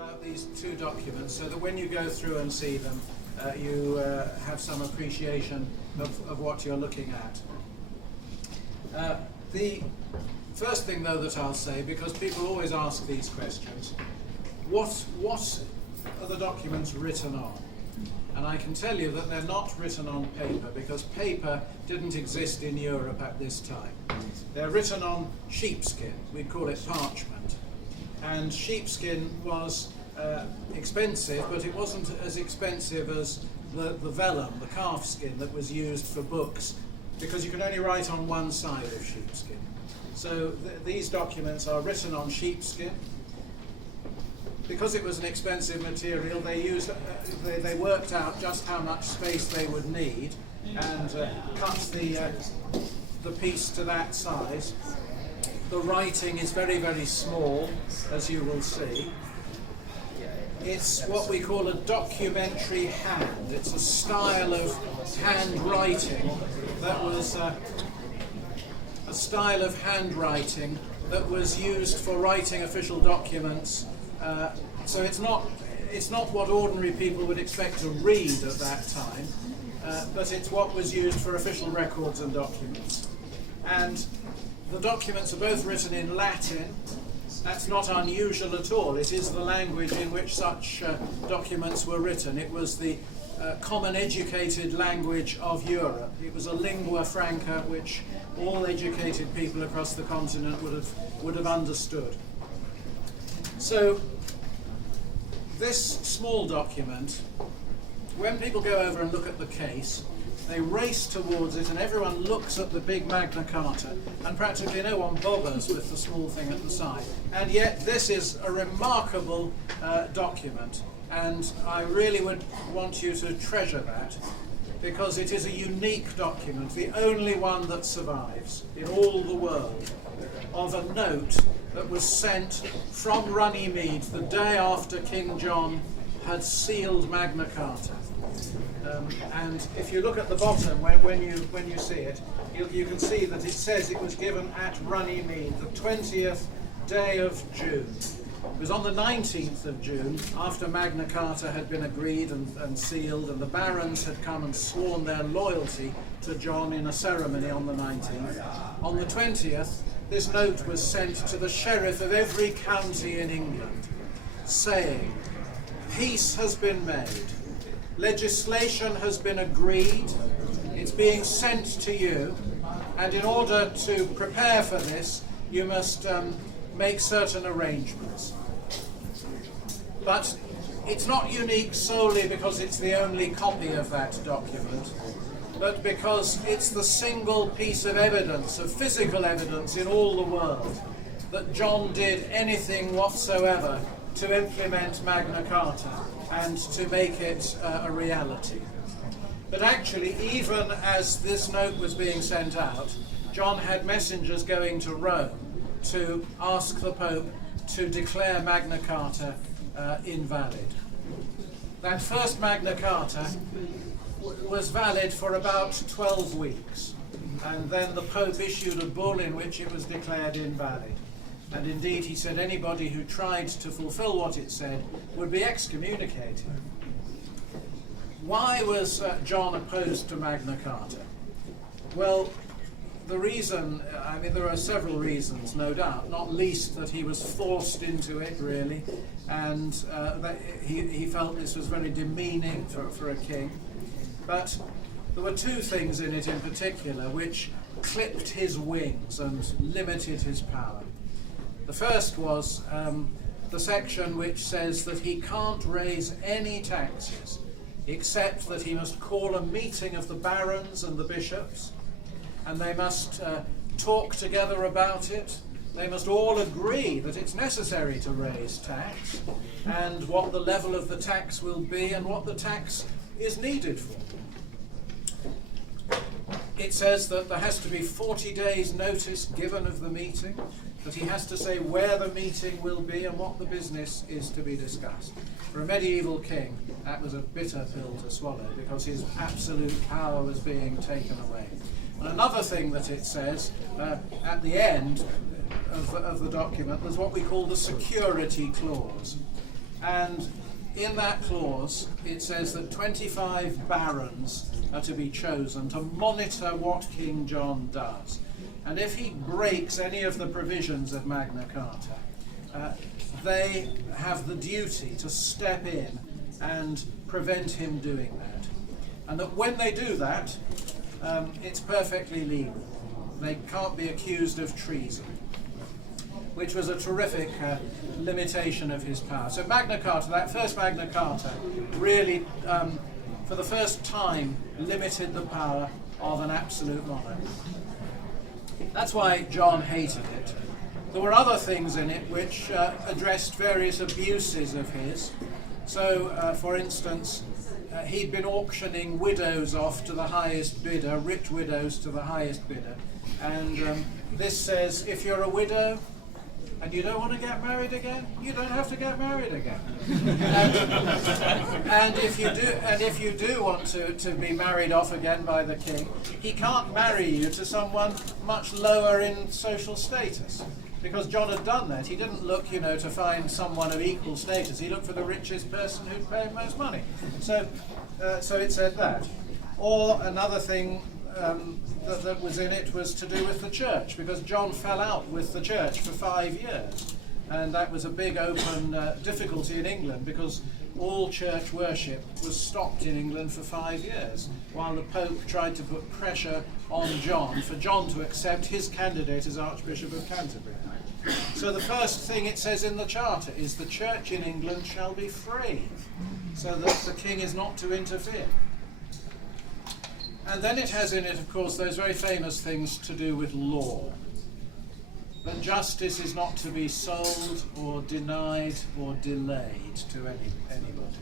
about these two documents so that when you go through and see them, you have some appreciation of what you're looking at. The first thing, though, that I'll say, because people always ask these questions, what are the documents written on? And I can tell you that they're not written on paper, because paper didn't exist in Europe at this time. They're written on sheepskin. We'd call it parchment. And sheepskin was expensive, but it wasn't as expensive as the vellum, the calf skin that was used for books, because you could only write on one side of sheepskin. So these documents are written on sheepskin. Because it was an expensive material, they worked out just how much space they would need and cut the piece to that size. The writing is very, very small, as you will see. It's what we call a documentary hand. It's a style of handwriting that was used for writing official documents. So it's not what ordinary people would expect to read at that time, but it's what was used for official records and documents. And the documents are both written in Latin. That's not unusual at all. It is the language in which such documents were written. It was the common educated language of Europe. It was a lingua franca which all educated people across the continent would have understood. So this small document, when people go over and look at the case, they race towards it and everyone looks at the big Magna Carta and practically no one bothers with the small thing at the side. And yet this is a remarkable document, and I really would want you to treasure that, because it is a unique document, the only one that survives in all the world, of a note that was sent from Runnymede the day after King John had sealed Magna Carta. And if you look at the bottom, when you see it, you can see that it says it was given at Runnymede, the 20th day of June. It was on the 19th of June, after Magna Carta had been agreed and sealed, and the barons had come and sworn their loyalty to John in a ceremony on the 19th. On the 20th, this note was sent to the sheriff of every county in England, saying, "Peace has been made. Legislation has been agreed. It's being sent to you, and in order to prepare for this, you must make certain arrangements." But it's not unique solely because it's the only copy of that document, but because it's the single piece of evidence, of physical evidence in all the world, that John did anything whatsoever to implement Magna Carta and to make it a reality. But actually, even as this note was being sent out, John had messengers going to Rome to ask the Pope to declare Magna Carta invalid. That first Magna Carta was valid for about 12 weeks, and then the Pope issued a bull in which it was declared invalid. And indeed, he said anybody who tried to fulfill what it said would be excommunicated. Why was John opposed to Magna Carta? Well, the reason, there are several reasons, no doubt, not least that he was forced into it, really, and that he felt this was very demeaning for a king. But there were two things in it in particular which clipped his wings and limited his power. The first was the section which says that he can't raise any taxes except that he must call a meeting of the barons and the bishops, and they must talk together about it. They must all agree that it's necessary to raise tax, and what the level of the tax will be and what the tax is needed for. It says that there has to be 40 days notice given of the meeting, that he has to say where the meeting will be and what the business is to be discussed. For a medieval king, that was a bitter pill to swallow, because his absolute power was being taken away. And another thing that it says at the end of the document was what we call the security clause. And in that clause, it says that 25 barons are to be chosen to monitor what King John does. And if he breaks any of the provisions of Magna Carta, they have the duty to step in and prevent him doing that. And that when they do that, it's perfectly legal. They can't be accused of treason, which was a terrific limitation of his power. So Magna Carta, that first Magna Carta, really, for the first time, limited the power of an absolute monarch. That's why John hated it. There were other things in it which addressed various abuses of his. So, for instance, he'd been auctioning widows off to the highest bidder, rich widows to the highest bidder. And this says, if you're a widow and you don't want to get married again, you don't have to get married again. and if you do want to be married off again by the king, he can't marry you to someone much lower in social status. Because John had done that. He didn't look, to find someone of equal status. He looked for the richest person who'd pay him most money. So it said that. Or another thing that was in it was to do with the church, because John fell out with the church for 5 years. And that was a big open difficulty in England, because all church worship was stopped in England for 5 years, while the Pope tried to put pressure on John for John to accept his candidate as Archbishop of Canterbury. So the first thing it says in the Charter is the church in England shall be free, so that the king is not to interfere. And then it has in it, of course, those very famous things to do with law. That justice is not to be sold or denied or delayed to anybody.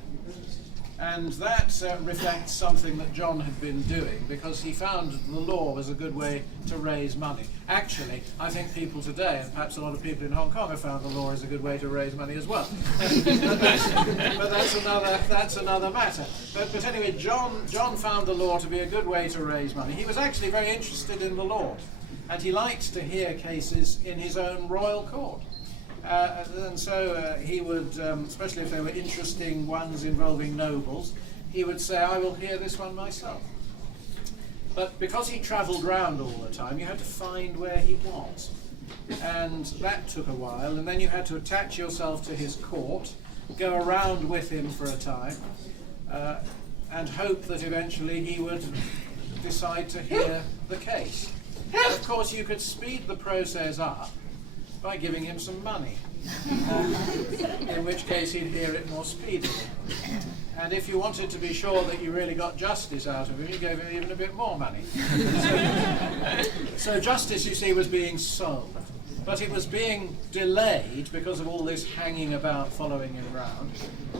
And that reflects something that John had been doing, because he found the law was a good way to raise money. Actually, I think people today, and perhaps a lot of people in Hong Kong, have found the law is a good way to raise money as well. but that's another matter. But anyway, John found the law to be a good way to raise money. He was actually very interested in the law, and he liked to hear cases in his own royal court. And so he would, especially if they were interesting ones involving nobles, he would say, I will hear this one myself. But because he travelled round all the time, you had to find where he was. And that took a while, and then you had to attach yourself to his court, go around with him for a time, and hope that eventually he would decide to hear the case. Of course, you could speed the process up by giving him some money, in which case he'd hear it more speedily. And if you wanted to be sure that you really got justice out of him, you gave him even a bit more money. So justice, you see, was being sold. But it was being delayed because of all this hanging about, following him around.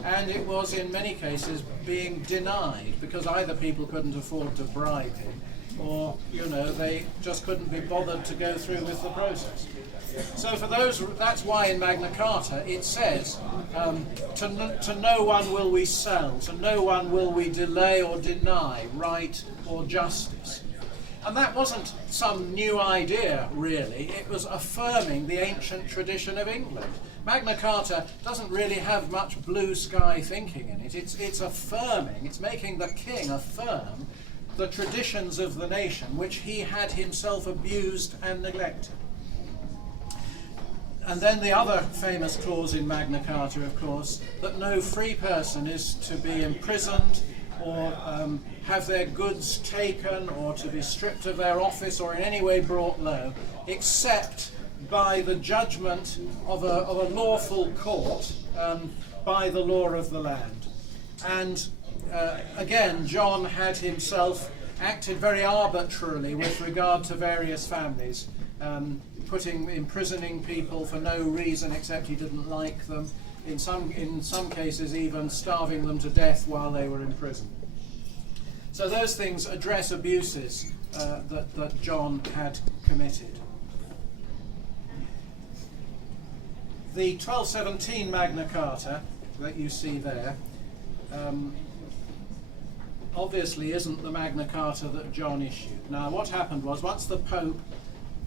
And it was, in many cases, being denied because either people couldn't afford to bribe him, or, they just couldn't be bothered to go through with the process. So for those, that's why in Magna Carta it says, to no one will we sell, to no one will we delay or deny right or justice. And that wasn't some new idea, really. It was affirming the ancient tradition of England. Magna Carta doesn't really have much blue sky thinking in it. It's affirming, it's making the king affirm the traditions of the nation, which he had himself abused and neglected. And then the other famous clause in Magna Carta, of course, that no free person is to be imprisoned or have their goods taken or to be stripped of their office or in any way brought low, except by the judgment of a lawful court by the law of the land. And again, John had himself acted very arbitrarily with regard to various families, imprisoning people for no reason except he didn't like them, in some cases even starving them to death while they were in prison. So those things address abuses that John had committed. The 1217 Magna Carta that you see there obviously isn't the Magna Carta that John issued. Now what happened was, once the Pope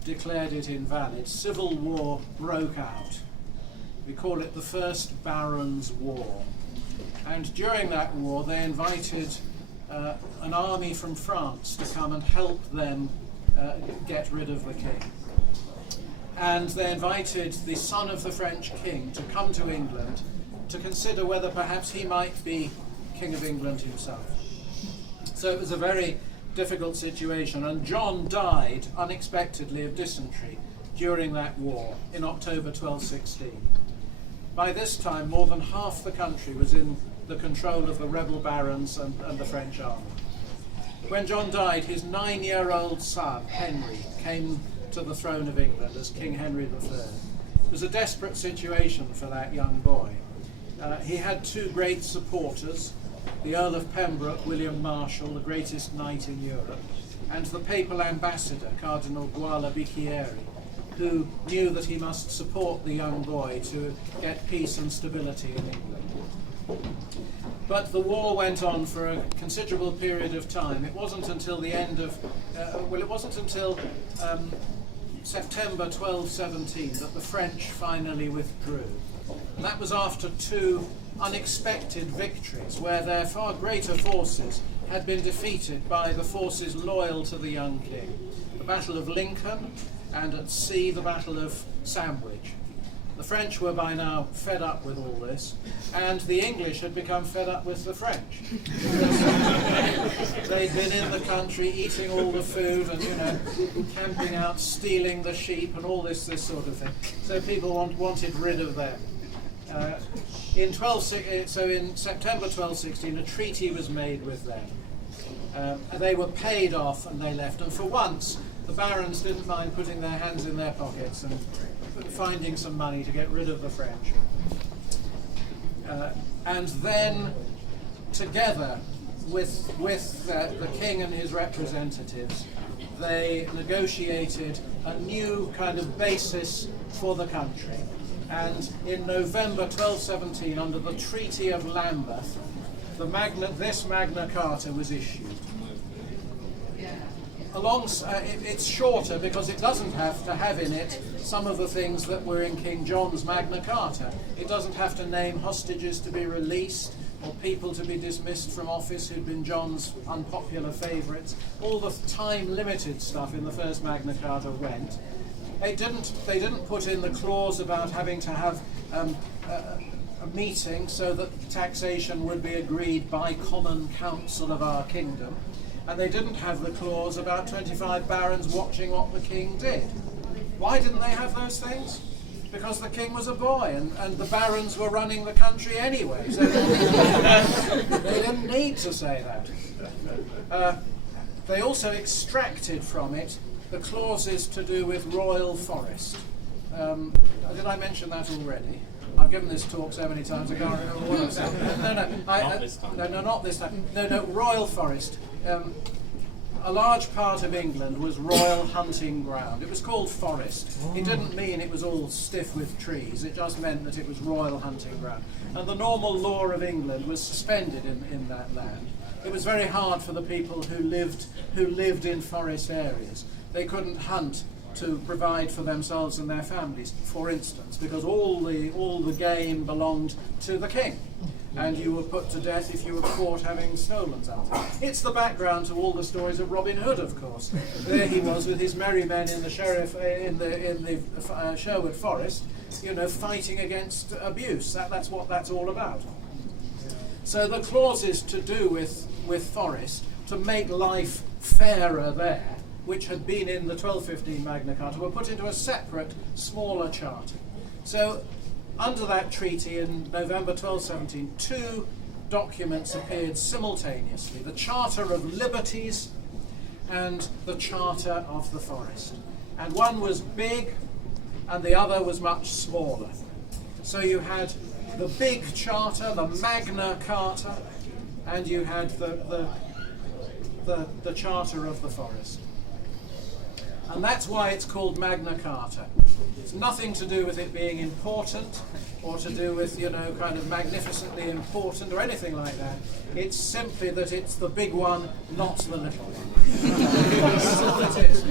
declared it invalid, civil war broke out, We call it the First Barons' War. And during that war, they invited an army from France to come and help them get rid of the king. And they invited the son of the French king to come to England to consider whether perhaps he might be King of England himself. So it was a very difficult situation, and John died unexpectedly of dysentery during that war in October 1216. By this time, more than half the country was in the control of the rebel barons and the French army. When John died, his 9-year-old son, Henry, came to the throne of England as King Henry III. It was a desperate situation for that young boy. He had two great supporters, the Earl of Pembroke, William Marshal, the greatest knight in Europe, and the papal ambassador, Cardinal Guala-Bicchieri, who knew that he must support the young boy to get peace and stability in England. But the war went on for a considerable period of time. It wasn't until the end of, September 1217 that the French finally withdrew. And that was after two unexpected victories where their far greater forces had been defeated by the forces loyal to the young king. The Battle of Lincoln, and at sea the Battle of Sandwich. The French were by now fed up with all this, and the English had become fed up with the French. They'd been in the country eating all the food and, camping out, stealing the sheep and all this sort of thing. So people wanted rid of them. In September 1216, a treaty was made with them. They were paid off and they left, and for once the barons didn't mind putting their hands in their pockets and finding some money to get rid of the French. And then, together with the king and his representatives, they negotiated a new kind of basis for the country. And in November 1217, under the Treaty of Lambeth, this Magna Carta was issued. It's shorter because it doesn't have to have in it some of the things that were in King John's Magna Carta. It doesn't have to name hostages to be released or people to be dismissed from office who'd been John's unpopular favourites. All the time-limited stuff in the first Magna Carta went. They didn't put in the clause about having to have a meeting so that taxation would be agreed by common council of our kingdom. And they didn't have the clause about 25 barons watching what the king did. Why didn't they have those things? Because the king was a boy and the barons were running the country anyway. So they didn't need to say that. They also extracted from it the clauses to do with royal forest. Did I mention that already? I've given this talk so many times I can't remember what I've said. Not this time. No, not this time. No, royal forest. A large part of England was royal hunting ground. It was called forest. It didn't mean it was all stiff with trees. It just meant that it was royal hunting ground. And the normal law of England was suspended in that land. It was very hard for the people who lived in forest areas. They couldn't hunt to provide for themselves and their families, for instance, because all the game belonged to the king, and you were put to death if you were caught having stolen something. It's the background to all the stories of Robin Hood, of course. There he was with his merry men in the Sherwood Forest, fighting against abuse. That's what that's all about. So the clauses to do with forest, to make life fairer there, which had been in the 1215 Magna Carta, were put into a separate, smaller charter. So, under that treaty in November 1217, two documents appeared simultaneously, the Charter of Liberties and the Charter of the Forest. And one was big, and the other was much smaller. So you had the big charter, the Magna Carta, and you had the Charter of the Forest. And that's why it's called Magna Carta. It's nothing to do with it being important or to do with, kind of magnificently important or anything like that. It's simply that it's the big one, not the little one. That's all it is.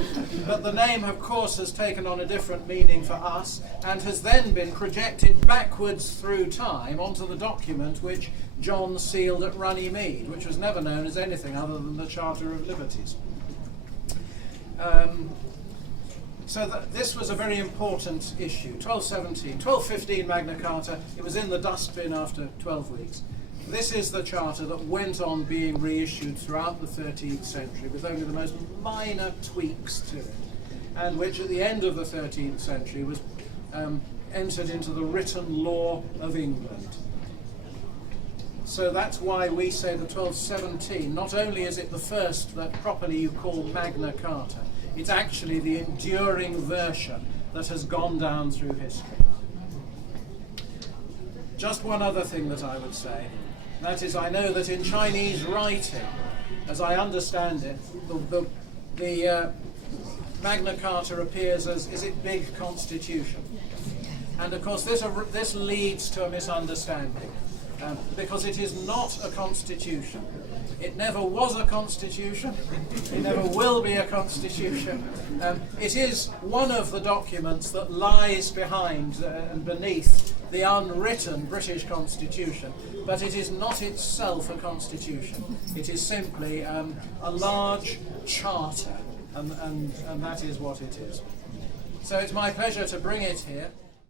But the name, of course, has taken on a different meaning for us and has then been projected backwards through time onto the document which John sealed at Runnymede, which was never known as anything other than the Charter of Liberties. So this was a very important issue. 1215 Magna Carta. It was in the dustbin after 12 weeks. This is the charter that went on being reissued throughout the 13th century with only the most minor tweaks to it, and which at the end of the 13th century was entered into the written law of England. So that's why we say the 1217, not only is it the first that properly you call Magna Carta, it's actually the enduring version that has gone down through history. Just one other thing that I would say, that is, I know that in Chinese writing, as I understand it, the Magna Carta appears as, is it big constitution? And of course this leads to a misunderstanding, because it is not a constitution. It never was a constitution. It never will be a constitution. It is one of the documents that lies behind and beneath the unwritten British Constitution, but it is not itself a constitution. It is simply a large charter, and that is what it is. So it's my pleasure to bring it here.